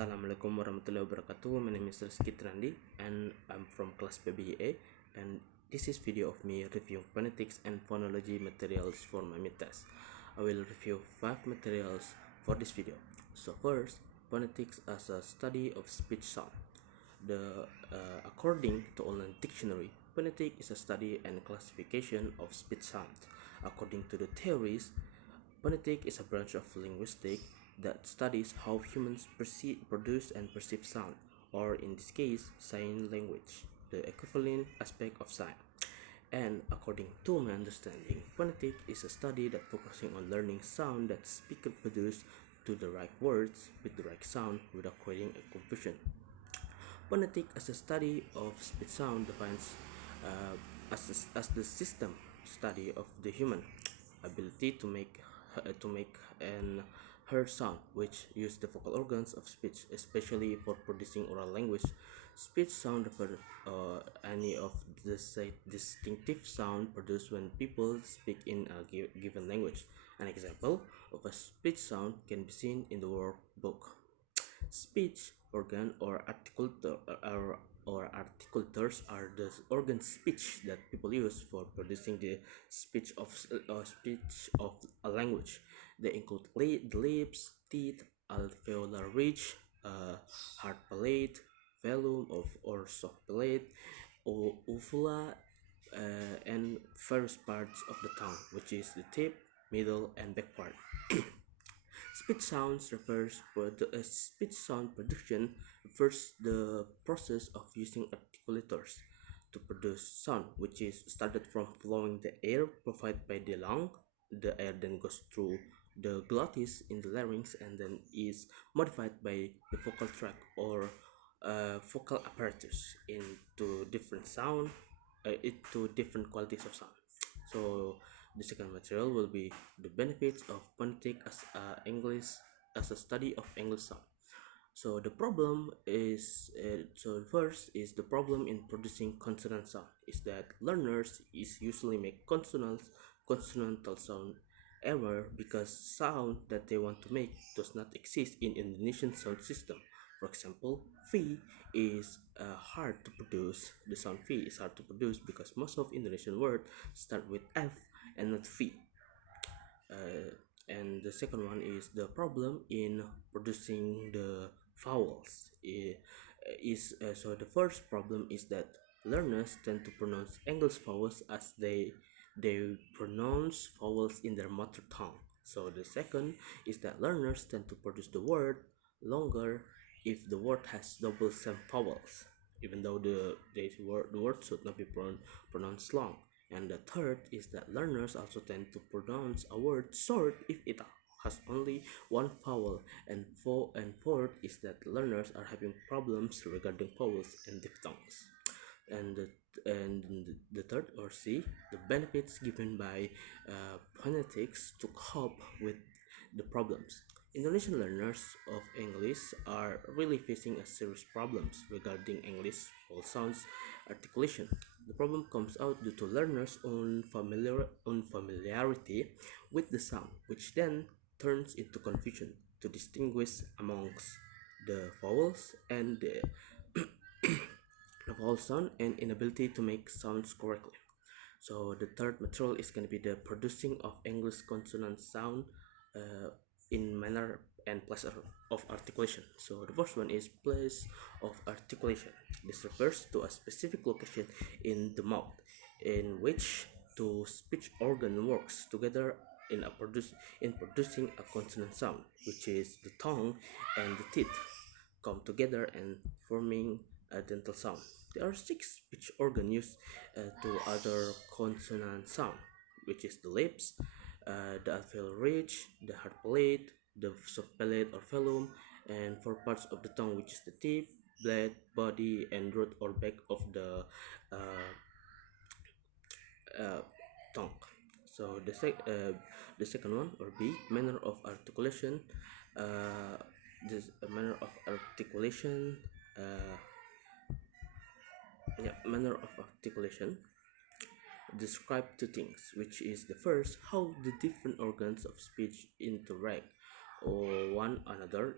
Assalamualaikum warahmatullahi wabarakatuh. My name is Rizky Trandi and I'm from class PBA, and this is video of me reviewing phonetics and phonology materials for my mid test. I will review 5 materials for this video. So first, phonetics as a study of speech sound. According to online dictionary, phonetic is a study and classification of speech sounds. According to the theories, phonetic is a branch of linguistics that studies how humans produce and perceive sound, or in this case, sign language, the equivalent aspect of sign. And according to my understanding, phonetic is a study that focusing on learning sound that speaker produce to the right words with the right sound without creating a confusion. Phonetic as a study of speech sound defines as the system study of the human ability to make and hear sound, which use the vocal organs of speech, especially for producing oral language. Speech sound refer any of the distinctive sound produced when people speak in a given language. An example of a speech sound can be seen in the workbook. Speech organ or articulators are the organ speech that people use for producing the speech of a language. They include the lips, teeth, alveolar ridge, hard palate, velum of or soft palate, uvula, and various parts of the tongue, which is the tip, middle, and back part. Speech sound production refers the process of using articulators to produce sound, which is started from flowing the air provided by the lung. The air then goes through the glottis in the larynx and then is modified by the vocal tract or vocal apparatus into different qualities of sound. So the second material will be the benefits of phonetic as a study of English sound. So the problem is first is the problem in producing consonant sound is that learners is usually make consonantal sound error because sound that they want to make does not exist in Indonesian sound system. For example, V is hard to produce. The sound V is hard to produce because most of Indonesian words start with F and not V. And the second one is the problem in producing the vowels. So the first problem is that learners tend to pronounce English vowels as they pronounce vowels in their mother tongue. So the second is that learners tend to produce the word longer if the word has double stem vowels, even though the word should not be pronounced long. And the third is that learners also tend to pronounce a word short if it has only one vowel. And fourth is that learners are having problems regarding vowels and diphthongs. And the third, or C, the benefits given by phonetics to cope with the problems. Indonesian learners of English are really facing a serious problems regarding English vowel sounds articulation. The problem comes out due to learners' own familiarity with the sound, which then turns into confusion to distinguish amongst the vowels and the vowel sound and inability to make sounds correctly. So the third material is going to be the producing of English consonant sound in manner and place of articulation. So the first one is place of articulation. This refers to a specific location in the mouth in which two speech organ works together in producing a consonant sound, which is the tongue and the teeth come together and forming a dental sound. There are 6 speech organs used to other consonant sound, which is the lips, the alveolar ridge, the hard palate, the soft palate or velum, and 4 parts of the tongue, which is the tip, blade, body, and root or back of the uh, tongue. So the second one, or B, manner of articulation. This manner of articulation. Manner of articulation describe two things, which is the first, how the different organs of speech interact or one another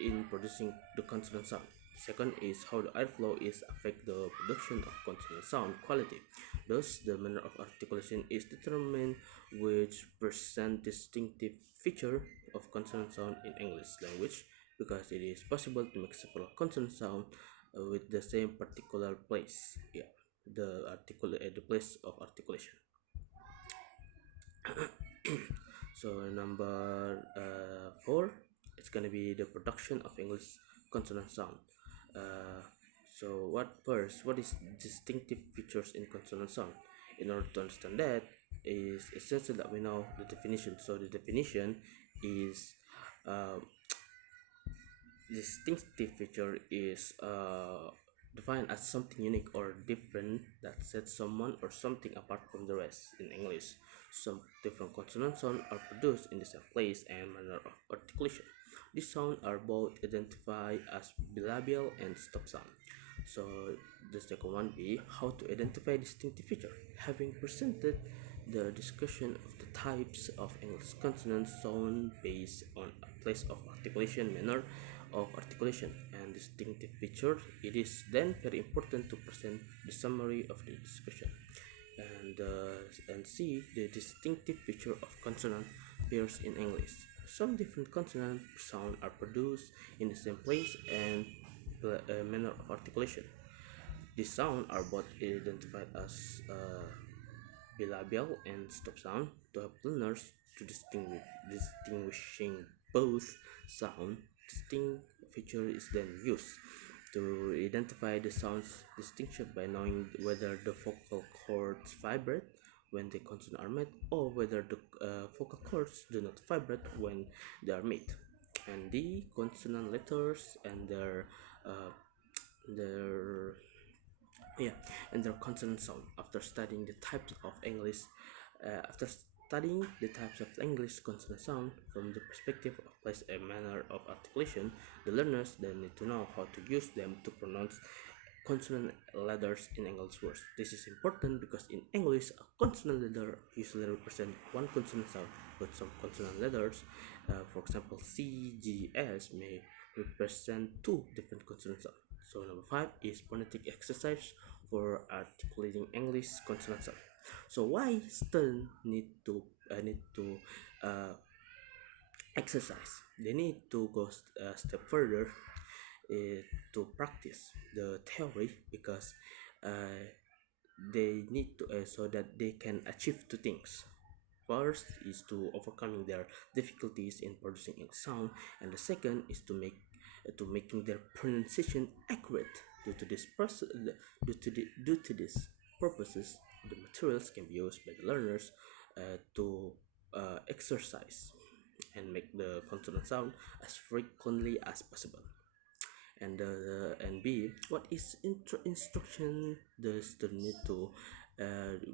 in producing the consonant sound. Second is how the airflow is affect the production of consonant sound quality. Thus, the manner of articulation is determined which present distinctive feature of consonant sound in English language because it is possible to make several consonant sound with the same particular place. Yeah, the place of articulation. So number four, it's gonna be the production of English consonant sound. Uh, so what is distinctive features in consonant sound? In order to understand that, is essential that we know the definition. So the definition is uh, distinctive feature is defined as something unique or different that sets someone or something apart from the rest. In English, some different consonant sounds are produced in the same place and manner of articulation. These sounds are both identified as bilabial and stop sound. So the second one be how to identify distinctive feature. Having presented the discussion of the types of English consonant sound based on a place of articulation, manner of articulation, and distinctive feature, it is then very important to present the summary of the discussion and see the distinctive feature of consonant pairs in English. Some different consonant sound are produced in the same place and manner of articulation. These sounds are both identified as bilabial and stop sound to help learners to distinguishing both sound. Distinct feature is then used to identify the sound's distinction by knowing whether the vocal cords vibrate when the consonants are made or whether the vocal cords do not vibrate when they are made. And the consonant letters and their yeah, and their consonant sound. After studying the types of English consonant sound from the perspective of place and manner of articulation, the learners then need to know how to use them to pronounce consonant letters in English words. This is important because in English, a consonant letter usually represents one consonant sound, but some consonant letters, for example, C, G, S, may represent two different consonant sounds. So number five is phonetic exercise for articulating English consonant sound. So why students need to uh, exercise? They need to go a step further to practice the theory because uh, they need to so that they can achieve two things. First is to overcoming their difficulties in producing a sound, and the second is to making their pronunciation accurate. Due to this purposes, the materials can be used by the learners to exercise and make the consonant sound as frequently as possible. And B, what is instruction the student need to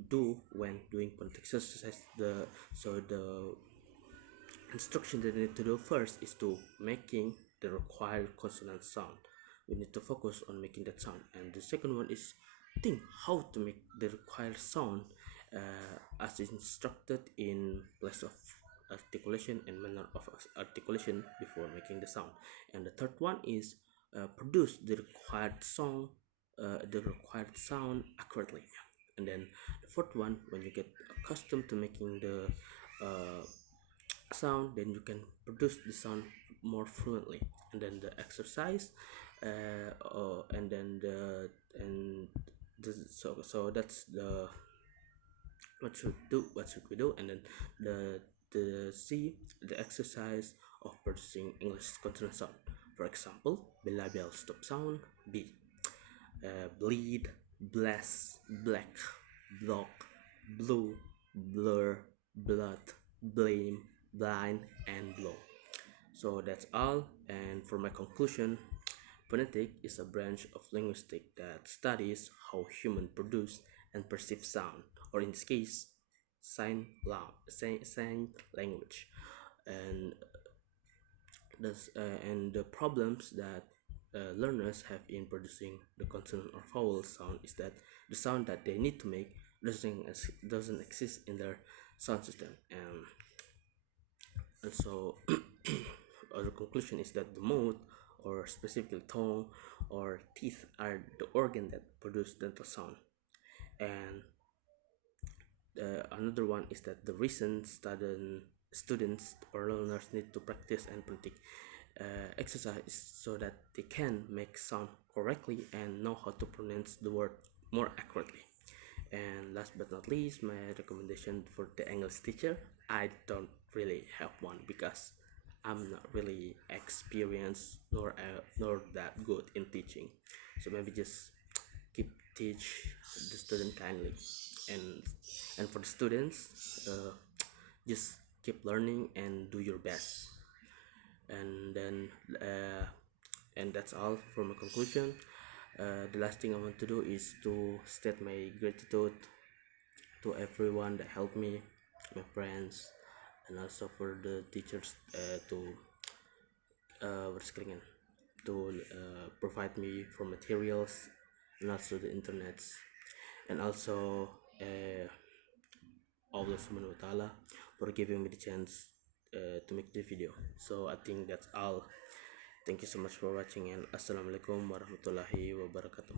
do when doing phonetics exercise? The instruction that we need to do first is to making the required consonant sound. We need to focus on making that sound, and the second one is think how to make the required sound as instructed in place of articulation and manner of articulation before making the sound. And the third one is produce the required sound accurately. And then the fourth one, when you get accustomed to making the uh, sound, then you can produce the sound more fluently. And then the exercise and then so that's the what should we do. And then the C, the exercise of producing English consonant sound. For example, bilabial stop sound. B, bleed, bless, black, block, blue, blur, blood, blame, blind, and blow. So that's all. And for my conclusion, phonetic is a branch of linguistics that studies how humans produce and perceive sound, or in this case, sign language. And and the problems that learners have in producing the consonant or vowel sound is that the sound that they need to make doesn't exist in their sound system. And so other conclusion is that the mouth, or specifically tongue or teeth, are the organ that produce dental sound. And another one is that the reason students or learners need to practice and phonetic exercise so that they can make sound correctly and know how to pronounce the word more accurately. And last but not least, my recommendation for the English teacher, I don't really have one because I'm not really experienced nor that good in teaching. So maybe just keep teach the student kindly, and for the students, just keep learning and do your best. And then and that's all for my conclusion. The last thing I want to do is to state my gratitude to everyone that helped me, my friends, and also for the teachers to verskringen to provide me for materials, and also the internets, and also Allah subhanahu wa ta'ala for giving me the chance to make the video. So I think that's all. Thank you so much for watching, and assalamualaikum warahmatullahi wabarakatuh.